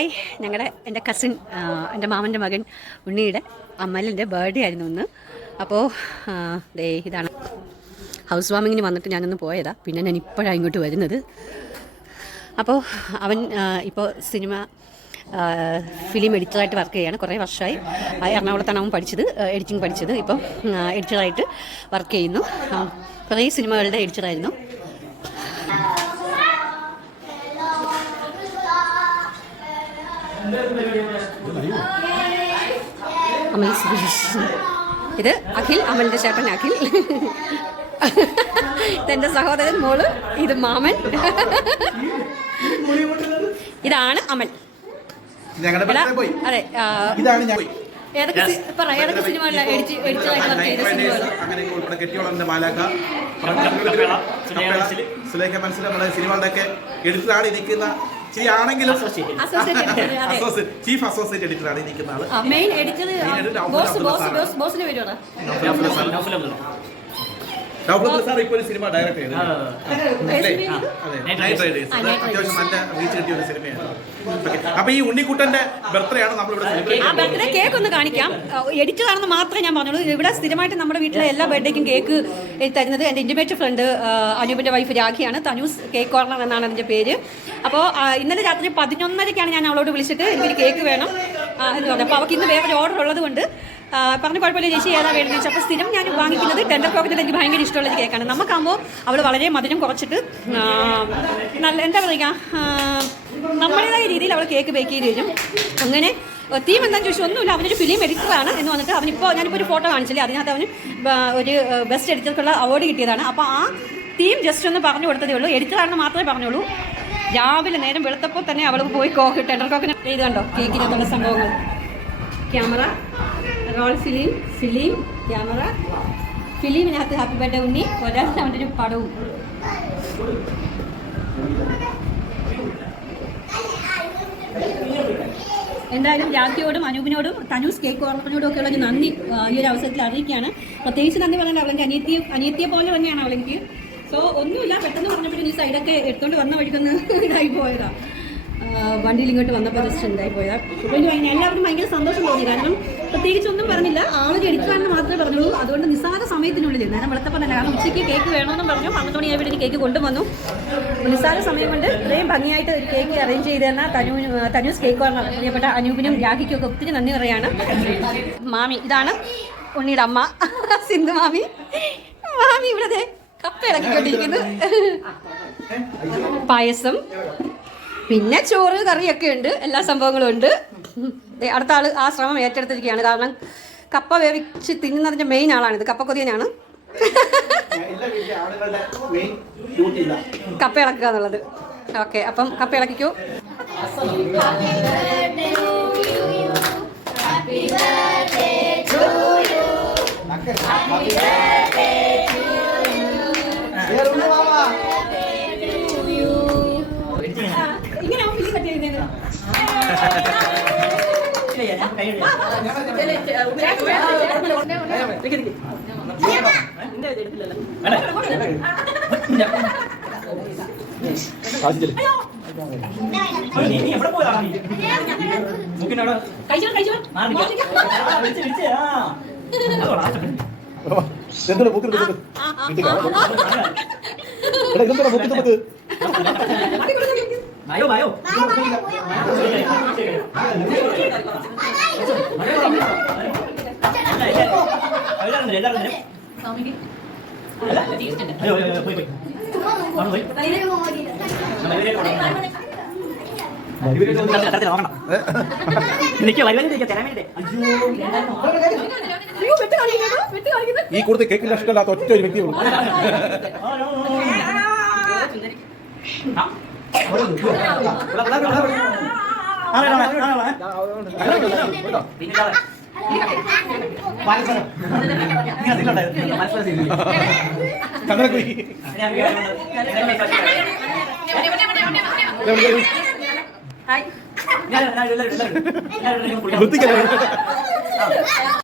Hi. ഞങ്ങളുടെ എന്റെ cousin എന്റെ മാമന്റെ മകൻ ഉണ്ണിയുടെ അമ്മലിന്റെ ബർത്ത്ഡേ ആയിരുന്നു ഇന്ന്. അപ്പോൾ ദേ ഇതാണ്. ഹൗസ് വാമിങ്ങിന് വന്നിട്ട് ഞാനൊന്ന് പോയതാ. പിന്നെ ഞാൻ ഇപ്പോഴാണ് ഇങ്ങോട്ട് വരുന്നത്. അപ്പോൾ അവൻ ഇപ്പോൾ സിനിമ ഫിലിം എഡിറ്ററായിട്ട് വർക്ക് ചെയ്യുകയാണ് കുറേ വർഷമായി എറണാകുളത്താണ് അവൻ പഠിച്ചത് എഡിറ്റിംഗ് പഠിച്ചത്. ഇപ്പം എഡിറ്ററായിട്ട് വർക്ക് ചെയ്യുന്നു. കുറേ സിനിമകളുടെ എഡിറ്ററായിരുന്നു അമൽ സുരേഷ്. ഇത് അഖിൽ അമലിന്റെ ചേട്ടൻ അഖിൽ. തന്റെ സഹോദരൻ മോൾ ഇത് മാമൻ. ഇതാണ് അമൽ. ഞങ്ങളുടെ എടാ, പോയി. അതെ ആ, ഇതാണ് ഞാൻ. ഏതൊക്കെ സി- പറ ഏതൊക്കെ സിനിമകളിലാണ് എഡിറ്റ് എഡിറ്ററായിട്ട് വർക്ക് ചെയ്ത സിനിമകൾ അങ്ങനെ ഉൾപ്പെടെ കെട്ടിയോളന്റെ മാലാക്ക സുലേഖ മനസ്സിൽ നമ്മുടെ സിനിമകളുടെ ഒക്കെ എടുത്താണ് ഇരിക്കുന്ന ഇച്ചിരി ആണെങ്കിലും ചീഫ് അസോസിയേറ്റ് എഡിറ്ററാണ് ഇരിക്കുന്ന ആൾ. മെയിൻ എഡിറ്റർ ബോസ് ബോസ് ബോസിന് വരുവാണ് സാർ ഇപ്പൊ ഒരു സിനിമ ഡയറക്ട് ചെയ്തത് അത്യാവശ്യം നല്ല റീച്ച് കിട്ടിയ ഒരു സിനിമയാണ്. അപ്പൊ ഈ ഉണ്ണിക്കുട്ടന്റെ ബർത്ത്ഡേ ആണ് നമ്മളിവിടെ ഇവിടെ ആ ബർത്ത്ഡേ കേക്ക് ഒന്ന് കാണിക്കാം. എഡിറ്ററാണെന്ന് മാത്രമേ ഞാൻ പറഞ്ഞുള്ളൂ. ഇവിടെ സ്ഥിരമായിട്ട് നമ്മുടെ വീട്ടിലെ എല്ലാ ബർത്ത്ഡേക്കും കേക്ക് തരുന്നത് എന്റെ ഇന്റിമേറ്റ് ഫ്രണ്ട് അനൂപിന്റെ വൈഫ് രാഖിയാണ്. തനൂസ് കേക്ക് കോർണർ എന്നാണ് അതിന്റെ പേര്. അപ്പോൾ ഇന്നലെ രാത്രി പതിനൊന്നരയ്ക്കാണ് ഞാൻ അവളോട് വിളിച്ചിട്ട് എനിക്കൊരു കേക്ക് വേണം. എന്ന് പറഞ്ഞു. അപ്പോൾ അവൾക്ക് ഇന്ന് വേറെ ഓർഡർ ഉള്ളത് കൊണ്ട് പറഞ്ഞ കുഴപ്പമില്ല ചേച്ചി ഏതാ വേണമെന്ന് ചോദിച്ചു. അപ്പോൾ സ്ഥിരം ഞാൻ വാങ്ങിക്കുന്നത് ടെൻഡർ പോക്കറ്റിൽ എനിക്ക് ഭയങ്കര ഇഷ്ടമുള്ള ഒരു കേക്കാണ് നമുക്കാകുമ്പോൾ അവൾ വളരെ മധുരം കുറച്ചിട്ട് നല്ല എന്താ പറയുക നമ്മുടേതായ രീതിയിൽ അവൾ കേക്ക് ബേക്ക് ചെയ്ത് തരും. അങ്ങനെ തീം എന്താണെന്ന് ചോദിച്ചു ഒന്നുമില്ല. അവനൊരു ഫിലിം എഡിറ്ററാണ് എന്ന് വന്നിട്ട് അവനിപ്പോൾ ഞാനിപ്പോൾ ഒരു ഫോട്ടോ കാണിച്ചില്ലേ? അതിനകത്ത് അവന് ഒരു ബെസ്റ്റ് എഡിറ്റർക്കുള്ള അവാർഡ് കിട്ടിയതാണ്. അപ്പോൾ ആ തീം ജസ്റ്റ് ഒന്ന് പറഞ്ഞു കൊടുത്തതേ ഉള്ളൂ. എഡിറ്ററാണെന്ന് മാത്രമേ പറഞ്ഞുള്ളൂ. രാവിലെ നേരം വെളുത്തപ്പോൾ തന്നെ അവൾ പോയി കോക്ക് ടെൻഡർ കോക്കിന് ചെയ്ത് കണ്ടോ? കേക്കിനകത്തുള്ള സംഭവങ്ങൾ. Camera roll film film camera. ഫിലിമിനകത്ത് happy birthday Unni. ഒരാൾ അവന്റെ ഒരു പടവും. എന്തായാലും രാഖിയോടും അനൂപിനോടും തനൂസ് കേക്ക് ഓർമ്മനോടും ഒക്കെ ഉള്ള ഒരു നന്ദി ഈ ഒരു അവസരത്തിൽ അറിയിക്കുകയാണ്. പ്രത്യേകിച്ച് നന്ദി പറഞ്ഞാൽ അവളെന്റെ അനിയത്തിയെ അനിയത്തിയെ പോലെ തന്നെയാണ് അവളെനിക്ക് സോ ഒന്നുമില്ല പെട്ടെന്ന് പറഞ്ഞപ്പോൾ ഈ സൈഡൊക്കെ എടുത്തുകൊണ്ട് വന്ന വഴിക്കൊന്ന് ഇതായി പോയതാണ് വണ്ടിയിൽ ഇങ്ങോട്ട് വന്നപ്പോൾ ജസ്റ്റ് ഉണ്ടായി പോയതാണ് എല്ലാവർക്കും ഭയങ്കര സന്തോഷം തോന്നി. കാരണം പ്രത്യേകിച്ച് ഒന്നും പറഞ്ഞില്ല. ആൾ ജനിക്കാണെന്ന് മാത്രമേ പറഞ്ഞുള്ളൂ. അതുകൊണ്ട് നിസ്സാര സമയത്തിനുള്ളിൽ നേരം വെളുത്ത തന്നെ കാരണം ഉച്ചയ്ക്ക് കേക്ക് വേണമെന്നും പറഞ്ഞു. പന്ത്രണ്ട് മണി എനിക്ക് കേക്ക് കൊണ്ടുവന്നു. നിസ്സാര സമയം കൊണ്ട് ഇത്രയും ഭംഗിയായിട്ട് ഒരു കേക്ക് അറേഞ്ച് ചെയ്ത് തന്ന തനു തനൂസ് കേക്ക് കോർണർ പ്രിയപ്പെട്ട അനൂപിനും രാഖിക്കും ഒക്കെ ഒത്തിരി നന്ദി പറയാണ്. മാമി ഇതാണ് ഉണ്ണിയുടെ അമ്മ. സിന്ധു മാമി. മാമി ഇവിടെ കപ്പ ഇളക്കിക്കൊണ്ടിരിക്കുന്നു പായസം. പിന്നെ ചോറ് കറിയൊക്കെ ഉണ്ട്. എല്ലാ സംഭവങ്ങളും ഉണ്ട്. അടുത്ത ആൾ ആ ശ്രമം ഏറ്റെടുത്തിരിക്കുകയാണ്. കാരണം കപ്പ വേവിച്ച് തിന്നുന്നതിന്റെ മെയിൻ ആളാണിത് കപ്പ കൊതിയനാണ്. കപ്പ ഇളക്കുക എന്നുള്ളത്. ഓക്കെ അപ്പം കപ്പ ഇളക്കിക്കൂ. ഇങ്ങനെ കഴിച്ചോ കഴിച്ചോ എന്താണ് മൂക്കിൽ 마요. ഇതെന്താടാ മൂക്കിൽ കുത്തുന്നത്? വായോ വായോ അയ്യോ അയ്യോ പോയി പോയി അവിടെ പോയി വെട്ട് കാണിക്കുന്നു ഈ കൂടുതൽ കേക്കില്ല ഇഷ്ടമല്ലാത്ത ഒറ്റ ഒരു വ്യക്തിയുള്ളൂ വൃത്തിക്കല്ലേ